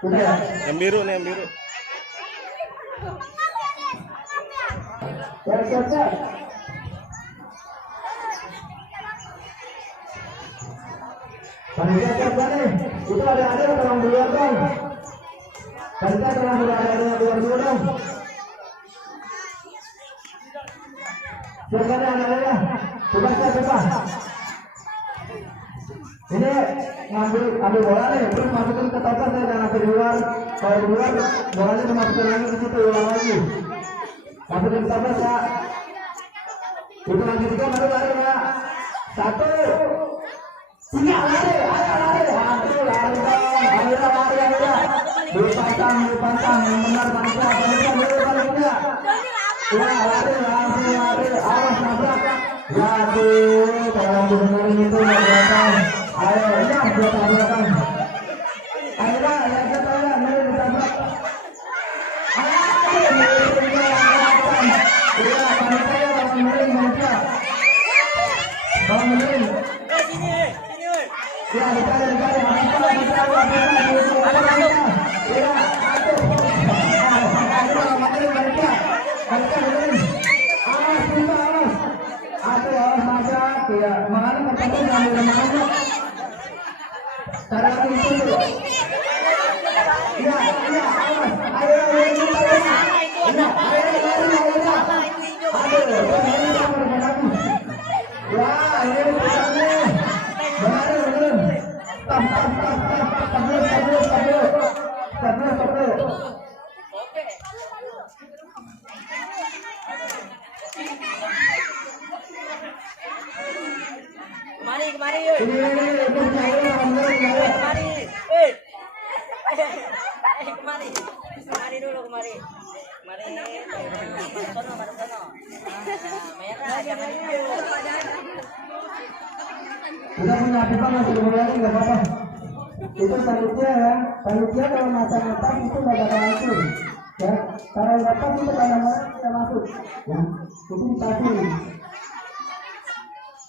Yang biru nih, yang biru. Panitia siapa nih? Itu ada tolong keluar dong. Panitia tolong keluar dulu dong. Siapa nih anak-anaknya? Coba. Ini ambil bola nih, terus masukin ke topan, saya jangan sampai di luar. Kalau di luar, bolanya dimasukin lagi ke situ, ulang lagi. Masukin ke topan, Pak. Hitungan ketiga baru lari, Pak. 1, 3, lari. Aduh, lari dong. Lari. Dipantang. Yang benar, panitia. Ya, lari. Awas, nabrak. Waduh, tolong didengarin itu, nabrak. Ayo, ya, dia tabrakan. Ayo, ya, mari ditabrak. Kemari yuk. Kemari dulu kemari. Sono. Merah jangan dulu. Udah punya pipa masih dimulai nggak apa-apa. Itu panitia ya. Panitia kalau mata-mata itu nggak bakal masuk. Ya, kalau nggak pas itu mana-mana tidak masuk. Ya, itu dipasung.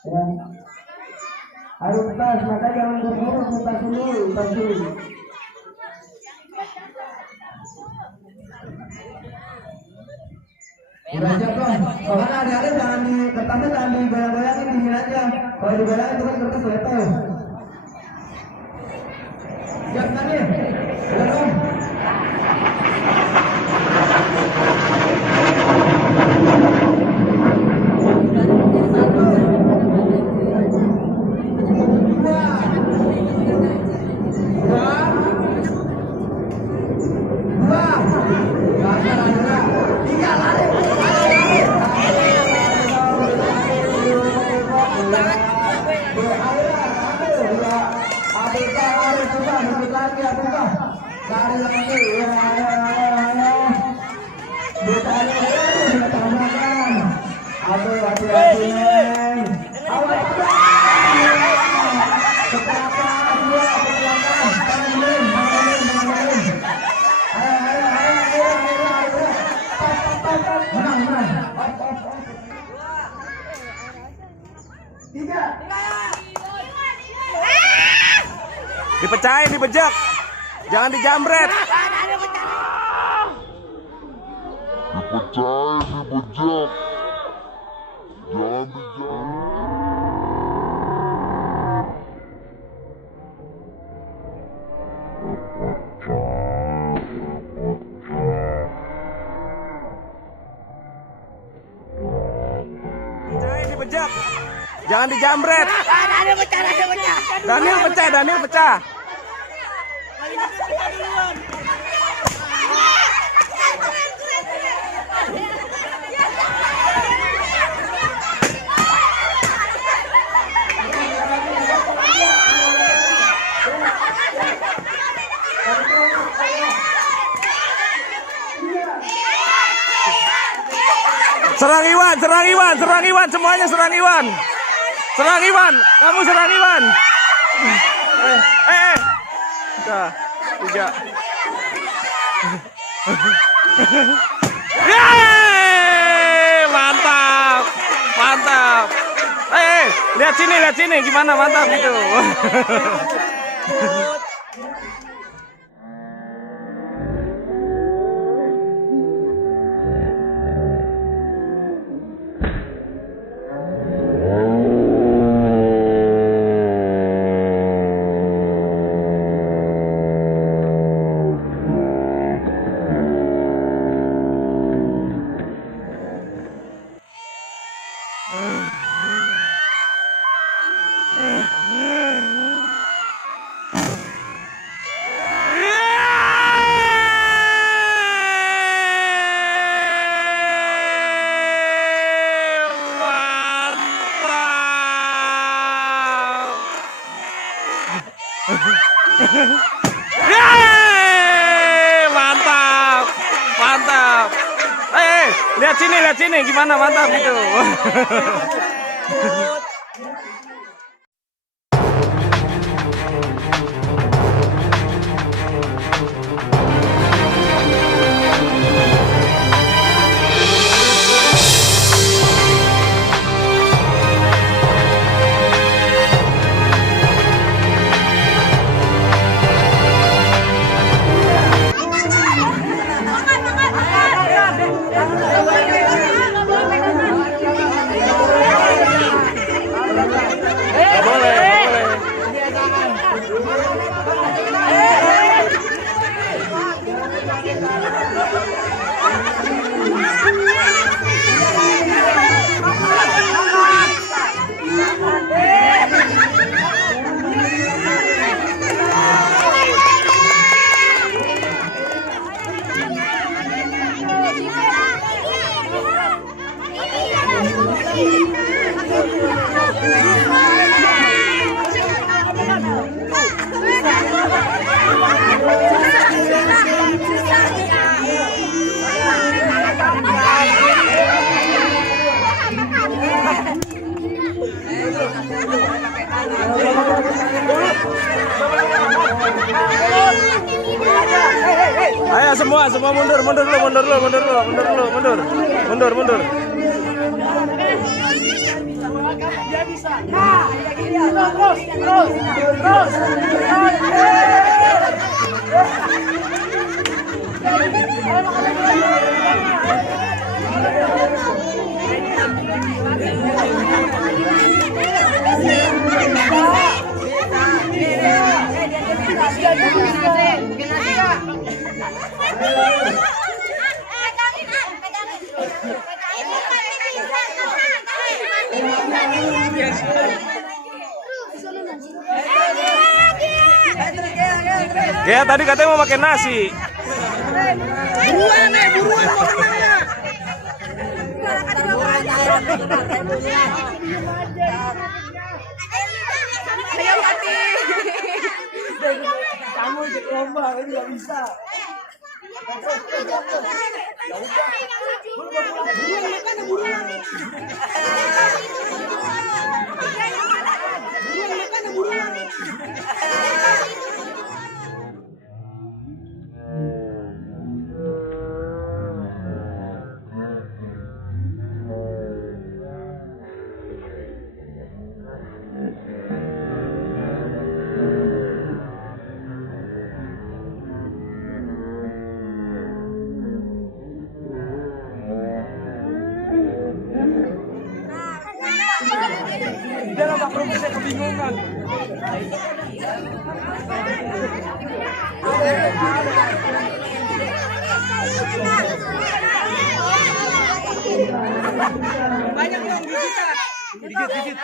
Ya. Harus pas, maka jangan buru-buru kita dulu. Udah siap dong. Soalnya adik-adik jangan di kertasnya jangan digoyang-goyangin, dingin aja. Kalau digoyangin itu kan kertas letel. Siap tadi. Udah dong. Dipecahin, dibejak. Jangan dijamret. Dipecahin, dibejak. Jangan dijamret. Pecahin, dibejak. Jangan dijamret. Daniel pecah, Daniel pecah. Serang Iwan, serang Iwan, serang Iwan, semuanya serang Iwan. Serang Iwan, kamu serang Iwan. Udah, 3. Yeay, mantap, mantap. Lihat sini, gimana mantap gitu. Yeay, mantap, mantap. Lihat sini, gimana mantap gitu. Ayo semua mundur dulu. Dia bisa. Nah, terus. Gea tadi katanya mau makan nasi. Buruan mau menang. Ayo mati. Kamu ikut lomba, ini nggak bisa. Dia agak perlu saya kebingungan. Banyak dong kita. Dikit.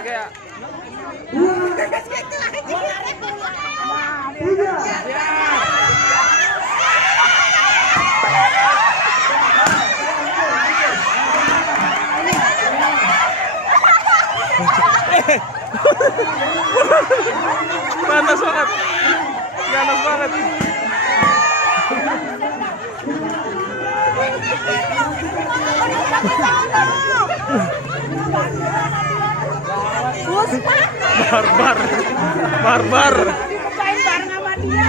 Gea. Ganas banget. Barbar. Dipecahin bareng sama dia.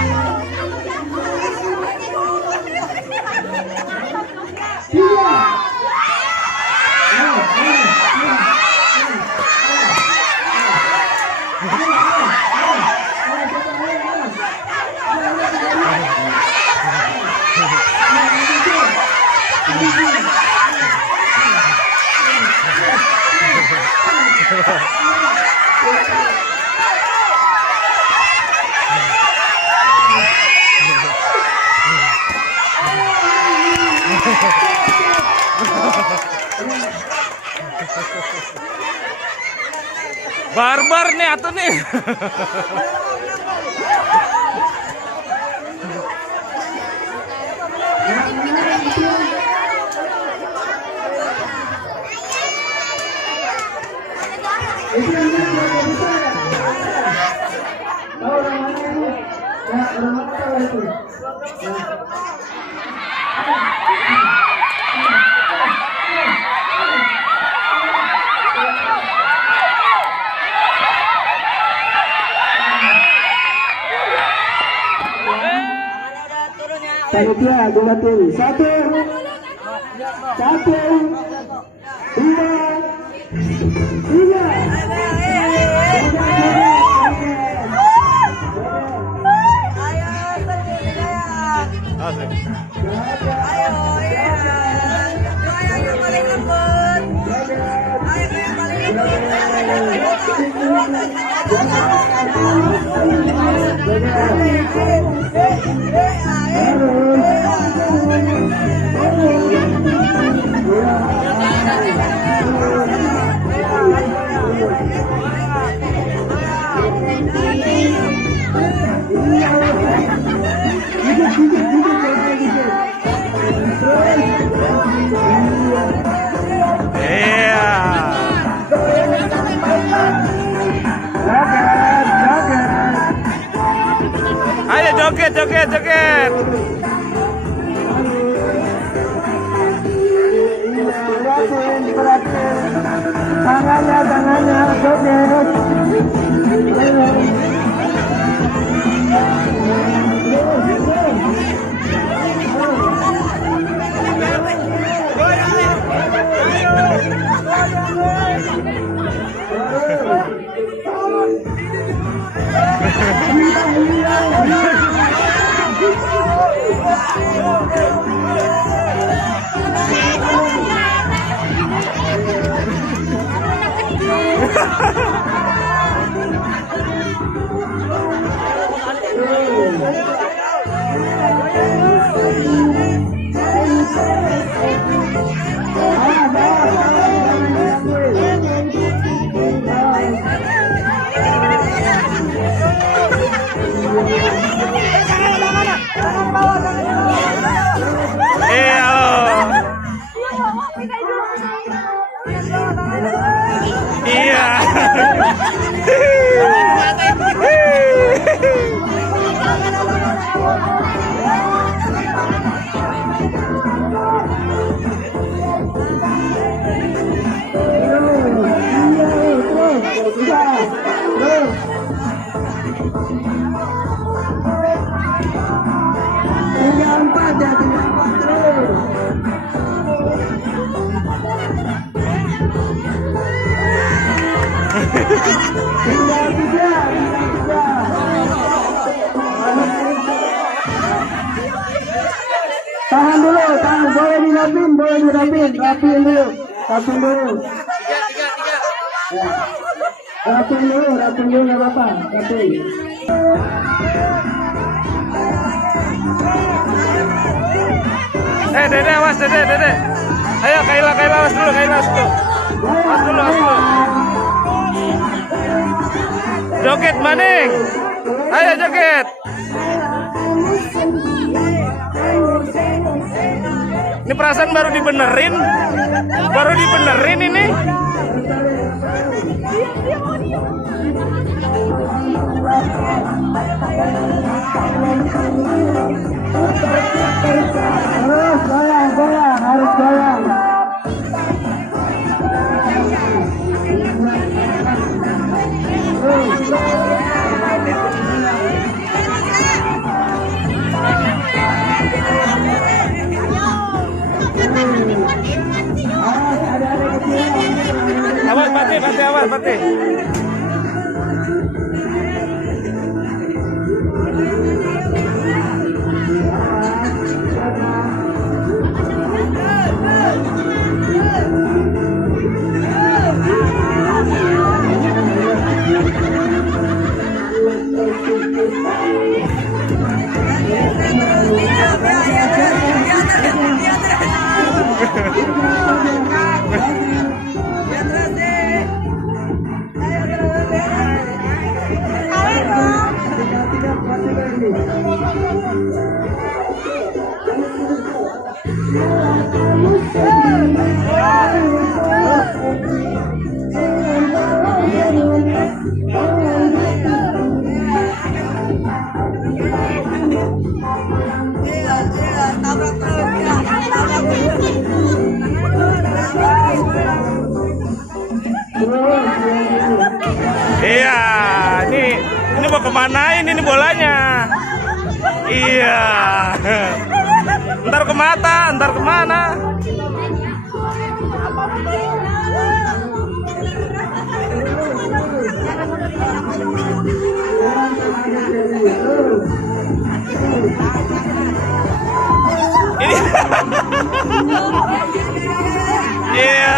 Barbar nih atuh nih. Panitia gumatin 1, 2, 3. Ayo joget. Tangannya, joget. Tinggal tiga. Tahan dulu, tahan. Boleh dirapin, rapin dulu. Ya. Rapin dulu, nggak apa-apa. Rapin. Dede, awas, Dede. Ayo, Kaila, awas dulu. Awas dulu. Joget, Maning. Ayo, joget. Ini perasaan baru dibenerin ini. Harus goyang. Awas, Pati. Iya, ini mau kemana ini bolanya? Iya. Ntar ke mata, ntar kemana? Ini. Iya.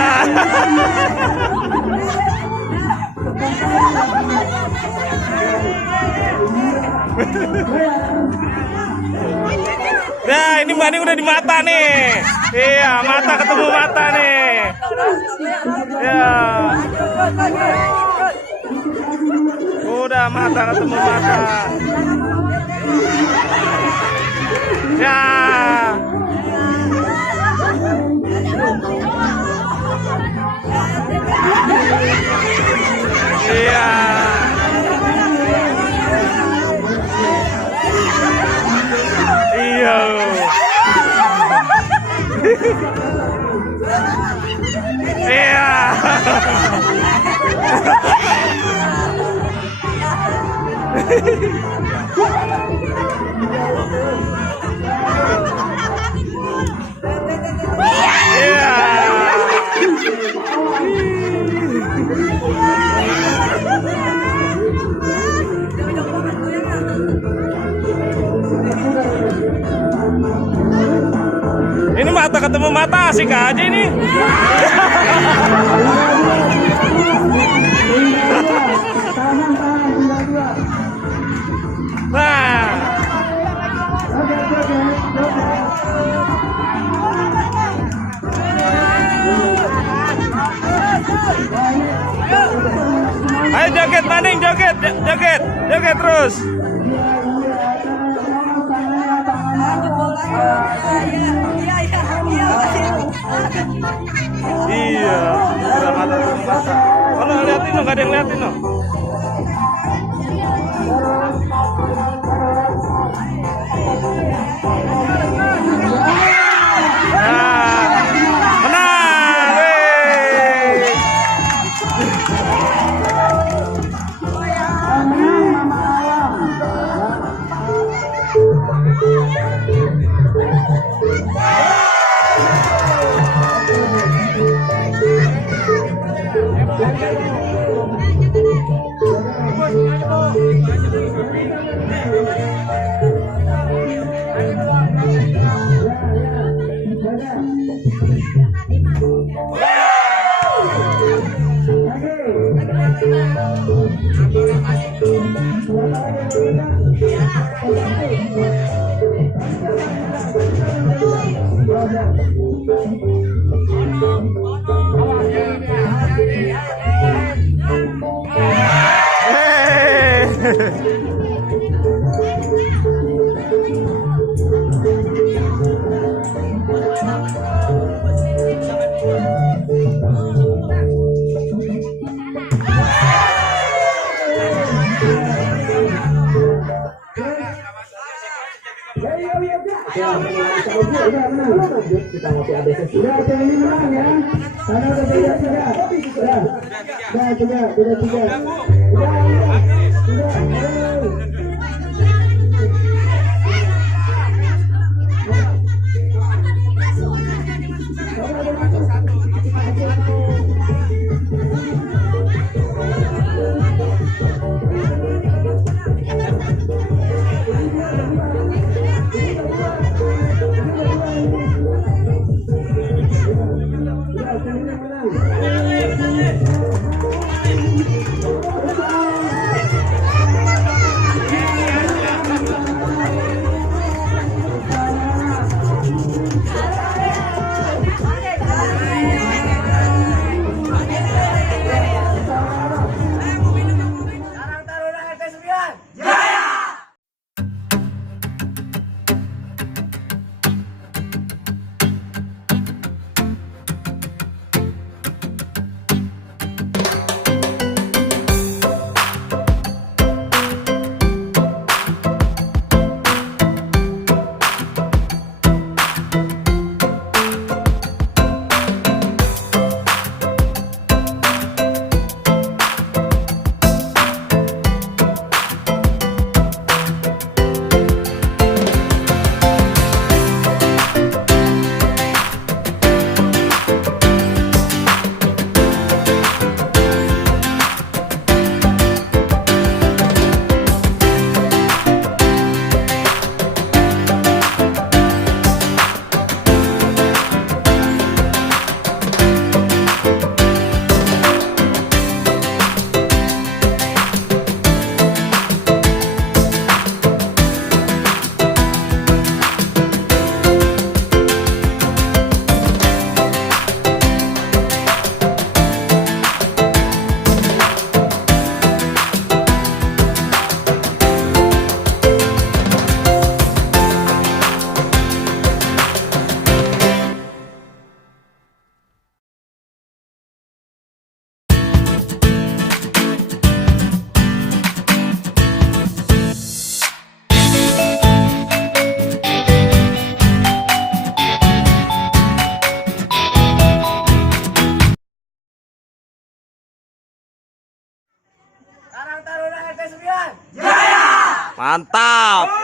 Nah, ini Maning udah di mata nih. Iya, mata ketemu mata nih. Ya. Udah mata ketemu mata. Ya. Iya. Iya. Iya. Ini mata ketemu mata, asik aja ini. Nah. Ayo joget Maning, joget terus. Iya, kalau liatin lo, gak ada yang liatin lo. Menang, Thank you. Kita ngopi ada sesi. Sudah, ini menang ya. Karena udah tiga. Sudah tiga. Mantap.